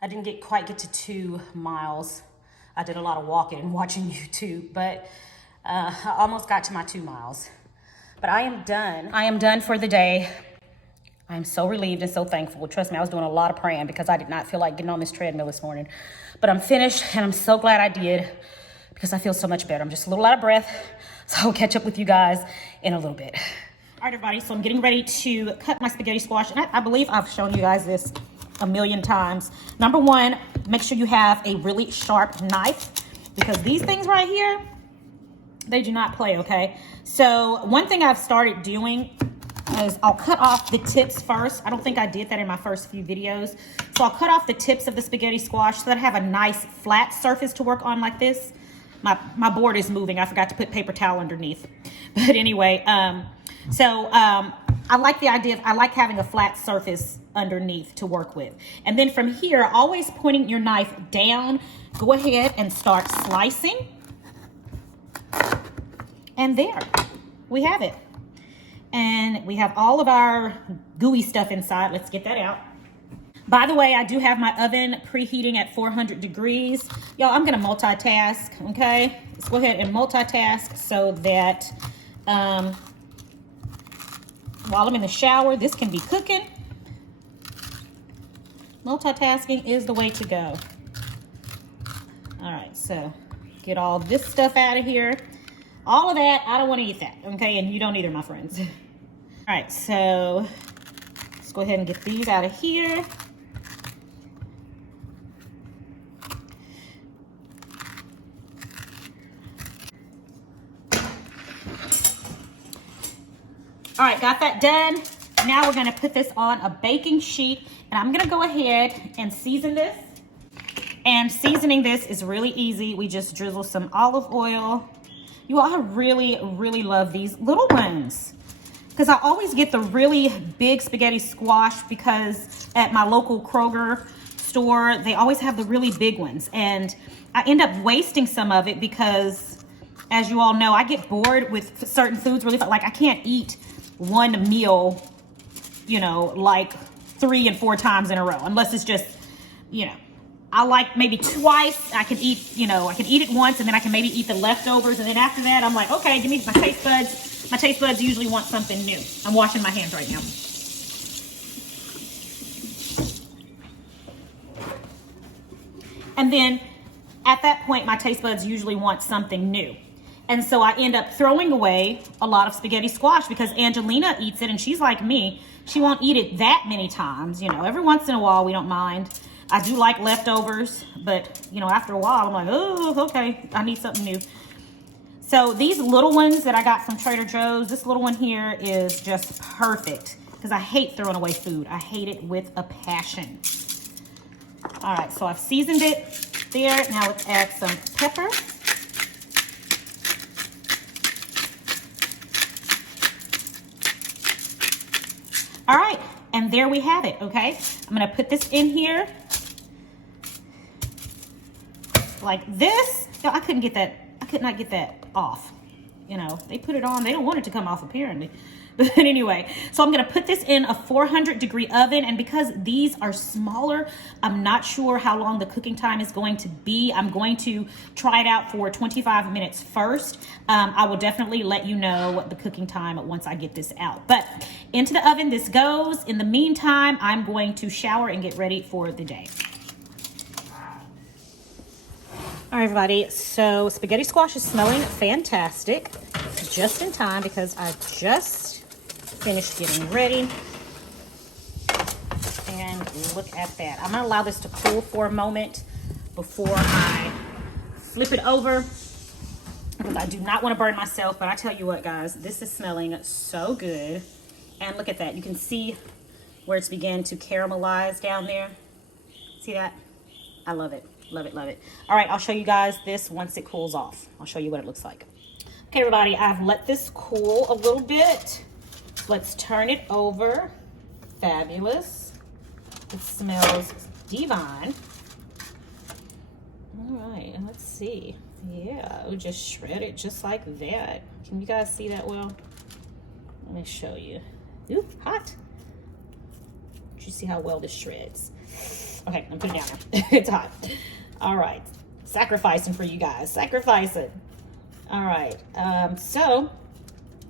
I didn't quite get to 2 miles. I did a lot of walking and watching YouTube, but I almost got to my 2 miles. But I am done. I am done for the day. I am so relieved and so thankful. Trust me, I was doing a lot of praying because I did not feel like getting on this treadmill this morning. But I'm finished and I'm so glad I did because I feel so much better. I'm just a little out of breath. So I'll catch up with you guys in a little bit. All right, everybody, so I'm getting ready to cut my spaghetti squash. And I believe I've shown you guys this a million times. Number one, make sure you have a really sharp knife because these things right here, they do not play, okay? So one thing I've started doing is I'll cut off the tips first. I don't think I did that in my first few videos. So I'll cut off the tips of the spaghetti squash so that I have a nice flat surface to work on like this. My board is moving. I forgot to put paper towel underneath. But anyway, I like the idea of, I like having a flat surface underneath to work with. And then from here, always pointing your knife down, go ahead and start slicing. And there, we have it. And we have all of our gooey stuff inside. Let's get that out. By the way, I do have my oven preheating at 400 degrees. Y'all, I'm gonna multitask, okay? Let's go ahead and multitask so that while I'm in the shower, this can be cooking. Multitasking is the way to go. All right, so get all this stuff out of here. All of that, I don't want to eat that, okay? And you don't either, my friends. All right, so let's go ahead and get these out of here. All right, got that done. Now we're gonna put this on a baking sheet and I'm gonna go ahead and season this. And seasoning this is really easy. We just drizzle some olive oil. You all, I really, really love these little ones because I always get the really big spaghetti squash because at my local Kroger store, they always have the really big ones. And I end up wasting some of it because, as you all know, I get bored with certain foods really fast. Like I can't eat one meal, you know, like 3 and 4 times in a row, unless it's just, you know, I like maybe twice. I can eat, you know, I can eat it once and then I can maybe eat the leftovers. And then after that, I'm like, okay, give me my taste buds. My taste buds usually want something new. I'm washing my hands right now. And then at that point, my taste buds usually want something new. And so I end up throwing away a lot of spaghetti squash because Angelina eats it and she's like me. She won't eat it that many times. You know, every once in a while, we don't mind. I do like leftovers, but you know, after a while, I'm like, oh, okay, I need something new. So these little ones that I got from Trader Joe's, this little one here is just perfect because I hate throwing away food. I hate it with a passion. All right, so I've seasoned it there. Now let's add some pepper. All right, and there we have it, okay? I'm gonna put this in here like this. No, I could not get that off. You know, they put it on, they don't want it to come off apparently. But anyway, so I'm gonna put this in a 400-degree oven, and because these are smaller, I'm not sure how long the cooking time is going to be. I'm going to try it out for 25 minutes first. I will definitely let you know the cooking time once I get this out. But into the oven this goes. In the meantime, I'm going to shower and get ready for the day. All right, everybody, so spaghetti squash is smelling fantastic. Just in time because I just finished getting ready. And look at that. I'm gonna allow this to cool for a moment before I flip it over because I do not want to burn myself. But I tell you what, guys, this is smelling so good. And look at that. You can see where it's began to caramelize down there. See that? I love it. Love it, love it. All right, I'll show you guys this once it cools off. I'll show you what it looks like. Okay, everybody, I've let this cool a little bit. Let's turn it over. Fabulous. It smells divine. All right, let's see. Yeah, we just shred it just like that. Can you guys see that well? Let me show you. Ooh, hot. Did you see how well this shreds? Okay, I'm putting it down now. It's hot. All right. Sacrificing for you guys. Sacrificing. All right. So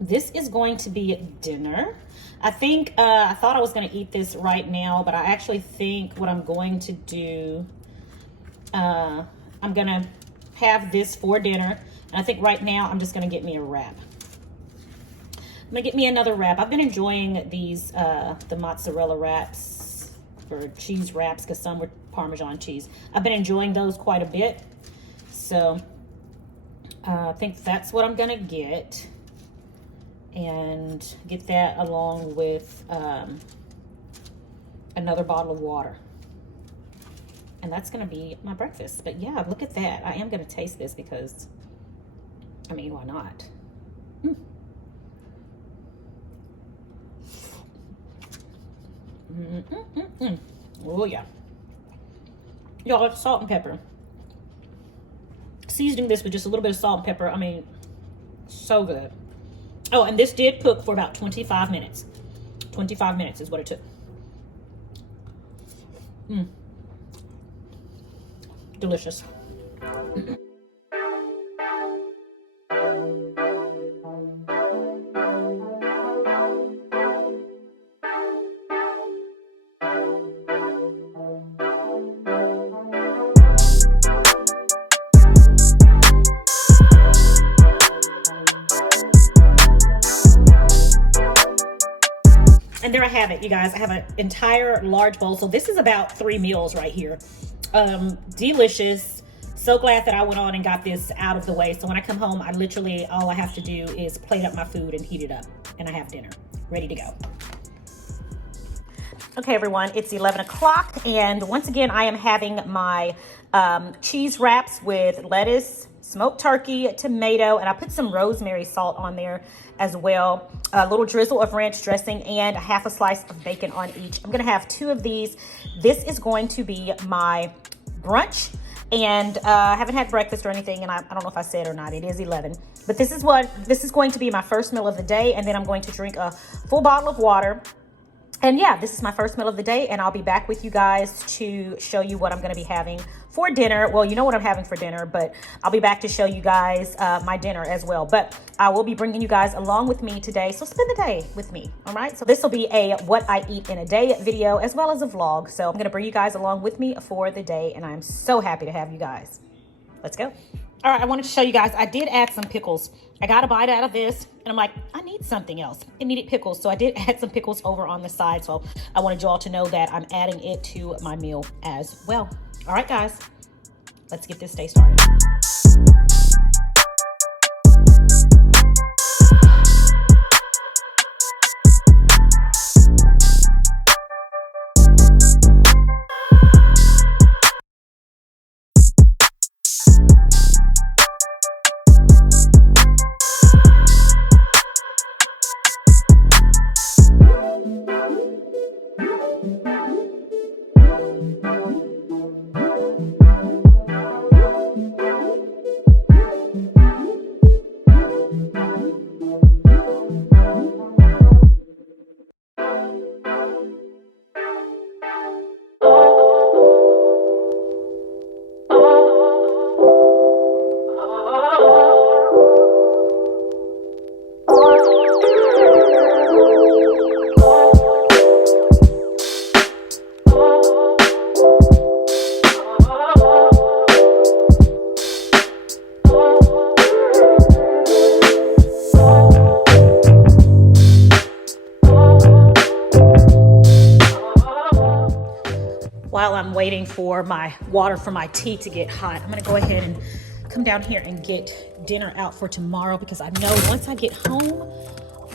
this is going to be dinner. I think, I thought I was going to eat this right now, but I actually think what I'm going to do, I'm going to have this for dinner. And I think right now I'm just going to get me a wrap. I'm going to get me another wrap. I've been enjoying these, the mozzarella wraps or cheese wraps, because some were Parmesan cheese. I've been enjoying those quite a bit. So I think that's what I'm going to get. And get that along with another bottle of water. And that's going to be my breakfast. But yeah, look at that. I am going to taste this because, I mean, why not? Oh, yeah. Y'all, it's salt and pepper. Seasoning this with just a little bit of salt and pepper. I mean, so good. Oh, and this did cook for about 25 minutes. 25 minutes is what it took. Delicious. And there I have it, you guys. I have an entire large bowl. So this is about 3 meals right here. Delicious. So glad that I went on and got this out of the way. So when I come home, I literally, all I have to do is plate up my food and heat it up. And I have dinner ready to go. Okay, everyone, it's 11 o'clock. And once again, I am having my cheese wraps with lettuce, smoked turkey, tomato, and I put some rosemary salt on there as well. A little drizzle of ranch dressing and a half a slice of bacon on each. I'm gonna have 2 of these. This is going to be my brunch. And I haven't had breakfast or anything, and I don't know if I said or not. It is 11. But this is going to be my first meal of the day, and then I'm going to drink a full bottle of water. And yeah, this is my first meal of the day, and I'll be back with you guys to show you what I'm going to be having for dinner. Well, you know what I'm having for dinner, but I'll be back to show you guys my dinner as well. But I will be bringing you guys along with me today, so spend the day with me, all right? So this will be a what I eat in a day video as well as a vlog. So I'm going to bring you guys along with me for the day, and I'm so happy to have you guys. Let's go. All right, I wanted to show you guys, I did add some pickles. I got a bite out of this, and I'm like, I need something else. It needed pickles, so I did add some pickles over on the side. So I wanted you all to know that I'm adding it to my meal as well. All right, guys, let's get this day started. While I'm waiting for my water for my tea to get hot, I'm gonna go ahead and come down here and get dinner out for tomorrow, because I know once I get home,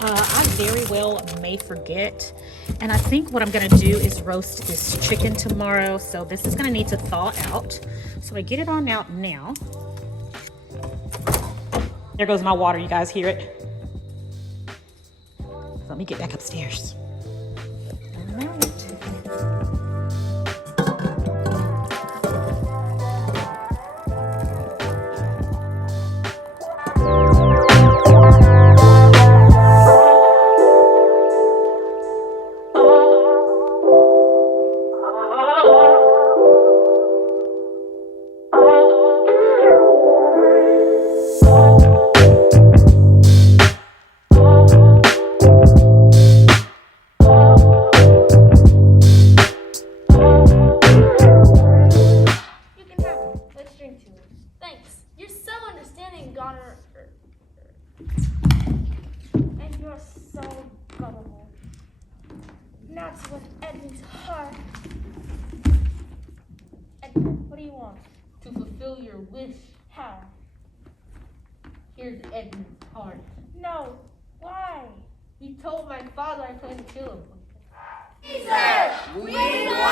I very well may forget. And I think what I'm gonna do is roast this chicken tomorrow. So this is gonna need to thaw out. So I get it on out now. There goes my water, you guys hear it? Let me get back upstairs. All right. fulfill your wish. How? Here's Edmund's heart. No. Why? He told my father I plan to kill him. Caesar, we will